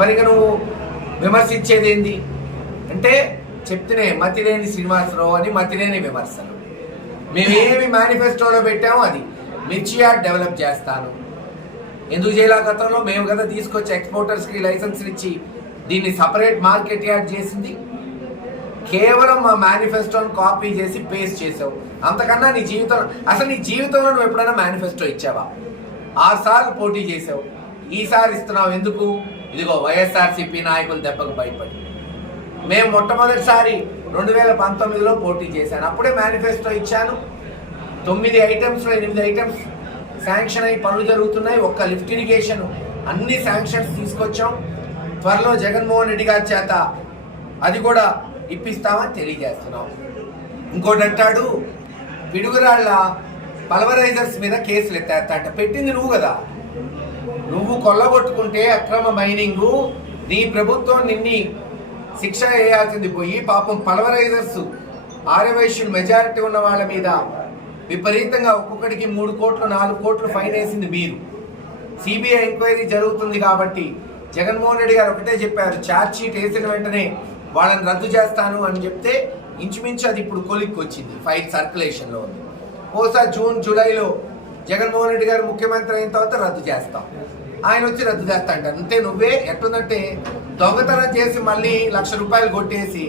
మరి ఇక నువ్వు విమర్శించేది ఏంది అంటే చెప్తేనే మతిలేని శ్రీనివాసరావు అని మతిలేని విమర్శలు. మేమేమి మేనిఫెస్టోలో పెట్టామో అది మిర్చి యార్డ్ డెవలప్ చేస్తాను. ఎందుకు చేయాల? గతంలో మేము కదా తీసుకొచ్చి ఎక్స్పోర్టర్స్కి లైసెన్స్లు ఇచ్చి దీన్ని సపరేట్ మార్కెట్ యార్డ్ చేసింది. కేవలం మా మేనిఫెస్టోని కాపీ చేసి పేస్ట్ చేసావు. అంతకన్నా నీ జీవితంలో నువ్వు ఎప్పుడైనా మేనిఫెస్టో ఇచ్చావా? 6 సార్లు పోటీ చేసావు, ఈసారి ఇస్తున్నావు ఎందుకు? ఇదిగో వైఎస్ఆర్సీపీ నాయకుల దెబ్బకు భయపడి. మేము మొట్టమొదటిసారి 2019లో పోటీ చేశాను, అప్పుడే మేనిఫెస్టో ఇచ్చాను. 9 ఐటమ్స్లో 8 ఐటమ్స్ శాంక్షన్ అయ్యి పనులు జరుగుతున్నాయి. ఒక్క లిఫ్ట్ ఇరిగేషన్ అన్ని శాంక్షన్స్ తీసుకొచ్చాం. త్వరలో జగన్మోహన్ రెడ్డి గారి చేత అది కూడా ఇప్పిస్తామని తెలియజేస్తున్నాం. ఇంకోటి అంటాడు, పిడుగురాళ్ళ పల్వరైజర్స్ మీద కేసులు ఎత్తేస్తా. పెట్టింది నువ్వు కదా. నువ్వు కొల్లగొట్టుకుంటే అక్రమ మైనింగు, నీ ప్రభుత్వం నిన్ని శిక్ష వేయాల్సింది పోయి పాపం పల్వరైజర్స్ ఆర్యవైశ్యులు మెజారిటీ ఉన్న వాళ్ళ మీద విపరీతంగా ఒక్కొక్కడికి 3 కోట్లు 4 కోట్లు ఫైన్ వేసింది మీరు. సిబిఐ ఎంక్వైరీ జరుగుతుంది కాబట్టి జగన్మోహన్ రెడ్డి గారు ఒకటే చెప్పారు, ఛార్జ్ షీట్ వేసిన వెంటనే వాళ్ళని రద్దు చేస్తాను అని చెప్తే ఇంచుమించు అది ఇప్పుడు కొలిక్కి వచ్చింది, ఫైల్ సర్క్యులేషన్లో ఉంది. ఓసారి జూన్ జూలైలో జగన్మోహన్ రెడ్డి గారు ముఖ్యమంత్రి అయిన తర్వాత రద్దు చేస్తాం, ఆయన వచ్చి రద్దు చేస్తా అంటారు. అంతే నువ్వే ఎట్లుందంటే దొంగతనం చేసి మళ్ళీ ₹1,00,000 కొట్టేసి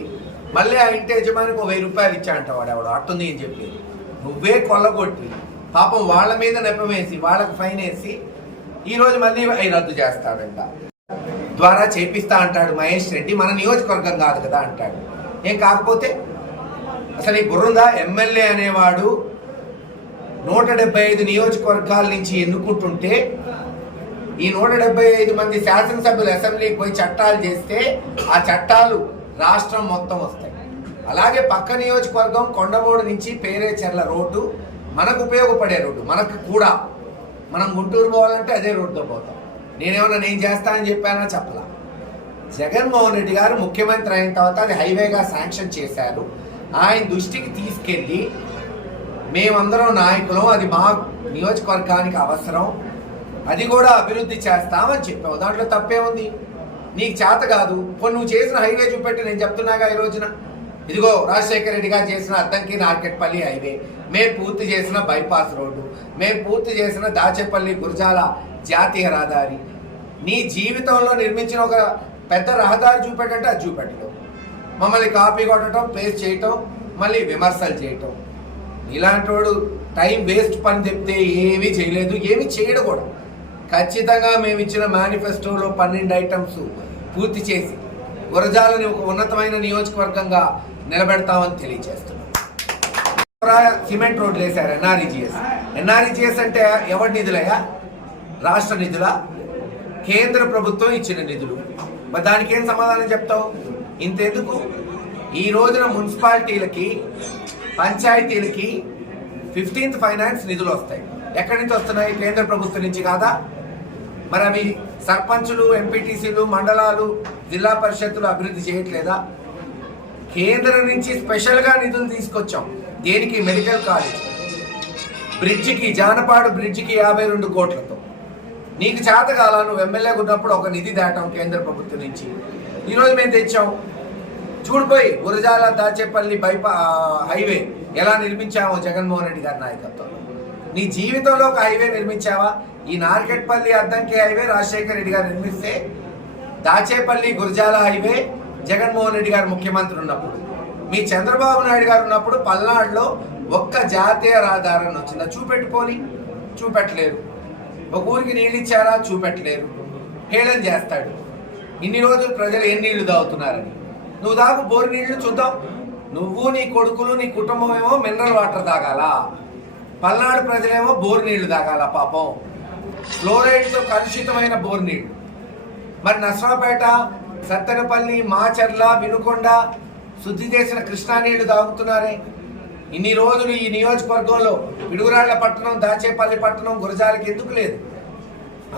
మళ్ళీ ఆ ఇంటి యజమానికి ₹1,000 ఇచ్చా అంట వాడు ఎవడో అట్టుంది అని చెప్పి. నువ్వే కొల్లగొట్టి పాపం వాళ్ళ మీద నెపమేసి వాళ్ళకి ఫైన్ వేసి ఈరోజు మళ్ళీ అవి రద్దు చేస్తాడంట. ద్వారా చేపిస్తా అంటాడు మహేష్ రెడ్డి, మన నియోజకవర్గం కాదు కదా అంటాడు. ఏం కాకపోతే అసలు ఈ బుర్రుందా? ఎమ్మెల్యే అనేవాడు 175 నియోజకవర్గాల నుంచి ఎన్నుకుంటుంటే ఈ 175 మంది శాసనసభ్యులు అసెంబ్లీకి పోయి చట్టాలు చేస్తే ఆ చట్టాలు రాష్ట్రం మొత్తం వస్తాయి. అలాగే పక్క నియోజకవర్గం కొండమూడు నుంచి పేరేచెర్ల రోడ్డు మనకు ఉపయోగపడే రోడ్డు, మనకు కూడా మనం గుంటూరు పోవాలంటే అదే రోడ్డుతో పోతాం. నేను చేస్తా అని చెప్పానా? చెప్పలా. జగన్మోహన్ రెడ్డి గారు ముఖ్యమంత్రి అయిన తర్వాత అది హైవేగా శాంక్షన్ చేశారు. ఆయన దృష్టికి తీసుకెళ్ళి మేమందరం నాయకులం, అది మా నియోజకవర్గానికి అవసరం, అది కూడా అభివృద్ధి చేస్తామని చెప్పావు. దాంట్లో తప్పే ఉంది? నీకు చేత కాదు. కొన్ని నువ్వు చేసిన హైవే చూపెట్టి నేను చెప్తున్నాగా ఈ రోజున. ఇదిగో రాజశేఖర రెడ్డి గారు చేసిన అద్దంకి నార్కెట్పల్లి హైవే, మేము పూర్తి చేసిన బైపాస్ రోడ్డు, మేము పూర్తి చేసిన దాచేపల్లి గురజాల జాతీయ రహదారి. నీ జీవితంలో నిర్మించిన ఒక పెద్ద రహదారి చూపెట్టంటే అది చూపెట్టడం, మమ్మల్ని కాపీ కొట్టడం, పేస్ట్ చేయటం, మళ్ళీ విమర్శలు చేయటం. ఇలాంటి వాడు టైం వేస్ట్ పని చెప్తే ఏమీ చేయలేదు, ఏమీ చేయడు కూడా. ఖచ్చితంగా మేము ఇచ్చిన మేనిఫెస్టోలో 12 ఐటమ్స్ పూర్తి చేసి గురజాలని ఒక ఉన్నతమైన నియోజకవర్గంగా నిలబెడతామని తెలియజేస్తున్నాం. సిమెంట్ రోడ్లు వేశారు ఎన్ఆర్ఈజిఎస్ అంటే ఎవరి నిధులయ్యా? రాష్ట్ర నిధుల, కేంద్ర ప్రభుత్వం ఇచ్చిన నిధులు. మరి దానికి ఏం సమాధానం చెప్తావు? ఇంతెందుకు ఈ రోజున మున్సిపాలిటీలకి పంచాయతీలకి 15th ఫైనాన్స్ నిధులు వస్తాయి. ఎక్కడి నుంచి వస్తున్నాయి? కేంద్ర ప్రభుత్వం నుంచి కాదా? మరి అవి సర్పంచులు, ఎంపీటీసీలు, మండలాలు, జిల్లా పరిషత్తులు అభివృద్ధి చేయట్లేదా? కేంద్రం నుంచి స్పెషల్గా నిధులు తీసుకొచ్చాం. దేనికి? మెడికల్ కాలేజ్ బ్రిడ్జికి, జానపాడు బ్రిడ్జికి 52 కోట్లతో. నీకు చేత కాల, నువ్వు ఎమ్మెల్యేగా ఉన్నప్పుడు ఒక నిధి దాటాం కేంద్ర ప్రభుత్వం నుంచి. ఈరోజు మేము తెచ్చాం. చూడిపోయి గురజాల దాచేపల్లి హైవే ఎలా నిర్మించామో జగన్మోహన్ రెడ్డి గారి నాయకత్వంలో. నీ జీవితంలో ఒక హైవే నిర్మించావా? ఈ నార్కెట్పల్లి అద్దంకి హైవే రాజశేఖర రెడ్డి గారు నిర్మిస్తే, దాచేపల్లి గురజాల హైవే జగన్మోహన్ రెడ్డి గారు ముఖ్యమంత్రి ఉన్నప్పుడు, మీ చంద్రబాబు నాయుడు గారు ఉన్నప్పుడు పల్నాడులో ఒక్క జాతీయ రహదారిని వచ్చిందా? చూపెట్టుకొని చూపెట్టలేరు. ఒక ఊరికి నీళ్ళు ఇచ్చారా? చూపెట్టలేరు. హేళన చేస్తాడు. ఇన్ని రోజులు ప్రజలు ఎన్ని నీళ్లు తాగుతున్నారని. నువ్వు తాగు బోరు నీళ్లు చూద్దాం. నువ్వు, నీ కొడుకులు, నీ కుటుంబం ఏమో మినరల్ వాటర్ తాగాల, పల్నాడు ప్రజలేమో బోరు నీళ్లు తాగాల. పాపం ఫ్లోరైడ్తో కలుషితమైన బోరు నీళ్లు. మరి నర్సరావుపేట, సత్తెనపల్లి, మాచర్ల, వినుకొండ శుద్ధి చేసిన కృష్ణా నీళ్లు తాగుతున్నారే. ఇన్ని రోజులు ఈ నియోజకవర్గంలో పిడుగురాళ్ల పట్టణం, దాచేపల్లి పట్టణం, గురజాలకి ఎందుకు లేదు?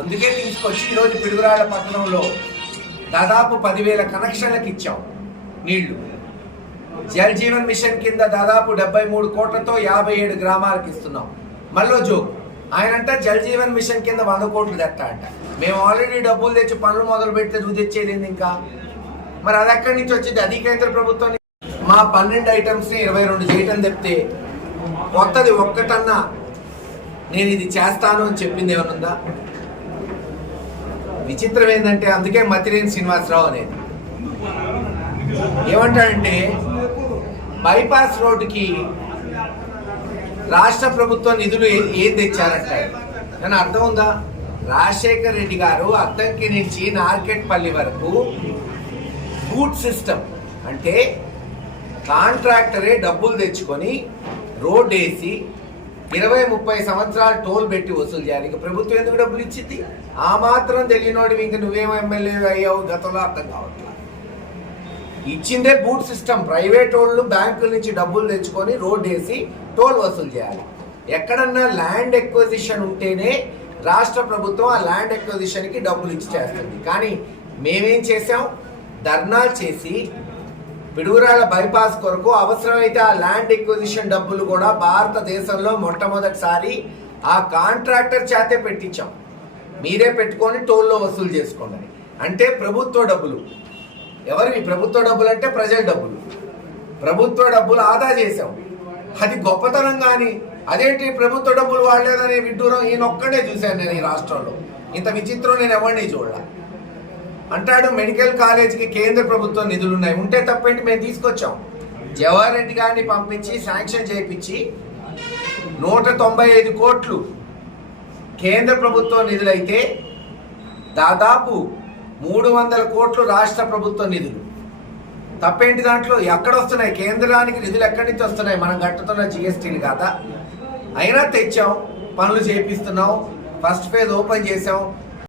అందుకే తీసుకొచ్చి ఈరోజు పిడుగురాళ్ల పట్టణంలో దాదాపు 10,000 కనెక్షన్లకు ఇచ్చాం నీళ్లు. జల్ జీవన్ మిషన్ కింద దాదాపు 73 కోట్లతో 57 గ్రామాలకు ఇస్తున్నాం. మళ్ళీ జోక్ ఆయనంట జల్ జీవన్ మిషన్ కింద 100 కోట్లు తెస్తా అంట. మేము ఆల్రెడీ డబ్బులు తెచ్చి పనులు మొదలు పెడితే నువ్వు తెచ్చేది ఇంకా మరి అది ఎక్కడి నుంచి వచ్చింది? అది కేంద్ర ప్రభుత్వం. మా 12 ఐటమ్స్ని 22 చేయటం చెప్తే కొత్తది ఒక్కటన్నా నేను ఇది చేస్తాను అని చెప్పింది ఏమనుందా? విచిత్రం ఏంటంటే అందుకే మతిరేని శ్రీనివాసరావు అనేది ఏమంటాడంటే బైపాస్ రోడ్డుకి రాష్ట్ర ప్రభుత్వం నిధులు ఏం తెచ్చారంటాడు. కానీ అర్థం ఉందా? రాజశేఖర్ రెడ్డి గారు అద్దంకి నుంచి నార్కెట్పల్లి వరకు బూట్ సిస్టమ్ అంటే కాంట్రాక్టరే డబ్బులు తెచ్చుకొని రోడ్ వేసి 20-30 సంవత్సరాలు టోల్ పెట్టి వసూలు చేయాలి. ఇక ప్రభుత్వం ఎందుకు డబ్బులు ఇచ్చింది? ఆ మాత్రం తెలియనోడివి ఇంక నువ్వేం ఎమ్మెల్యే అయ్యావు గతంలో అర్థం కావట్లా. ఇచ్చిందే బూట్ సిస్టమ్. ప్రైవేట్ వాళ్ళు బ్యాంకుల నుంచి డబ్బులు తెచ్చుకొని రోడ్ వేసి టోల్ వసూలు చేయాలి. ఎక్కడన్నా ల్యాండ్ ఎక్విజిషన్ ఉంటేనే రాష్ట్ర ప్రభుత్వం ఆ ల్యాండ్ ఎక్విజిషన్కి డబ్బులు ఇచ్చి చేస్తుంది. కానీ మేమేం చేసాం? ధర్నాలు చేసి పిడుగురాళ్ళ బైపాస్ కొరకు అవసరమైతే ఆ ల్యాండ్ ఎక్విజిషన్ డబ్బులు కూడా భారతదేశంలో మొట్టమొదటిసారి ఆ కాంట్రాక్టర్ చేతే పెట్టించాం. మీరే పెట్టుకొని టోల్లో వసూలు చేసుకోండి. అంటే ప్రభుత్వ డబ్బులు. ఎవరివి ప్రభుత్వ డబ్బులు? అంటే ప్రజల డబ్బులు. ప్రభుత్వ డబ్బులు ఆదా చేశాం. అది గొప్పతనం. కానీ అదేంటి ప్రభుత్వ డబ్బులు వాడలేదనే విడ్డూరం ఈయనొక్కడే చూశాను నేను ఈ రాష్ట్రంలో. ఇంత విచిత్రం నేను ఎవరిని చూడాల. అంటాడు మెడికల్ కాలేజీకి కేంద్ర ప్రభుత్వం నిధులు ఉన్నాయి. ఉంటే తప్పేంటి? మేము తీసుకొచ్చాం. జవహర్ రెడ్డి గారిని పంపించి శాంక్షన్ చేయించి 195 కోట్లు కేంద్ర ప్రభుత్వం నిధులైతే దాదాపు 300 కోట్లు రాష్ట్ర ప్రభుత్వ నిధులు. తప్పేంటి దాంట్లో? ఎక్కడ వస్తున్నాయి? కేంద్రానికి నిధులు ఎక్కడి నుంచి వస్తున్నాయి? మనం కట్టుతున్న జిఎస్టీలు కాదా? అయినా తెచ్చాం, పనులు చేపిస్తున్నాం, ఫస్ట్ ఫేజ్ ఓపెన్ చేసాం.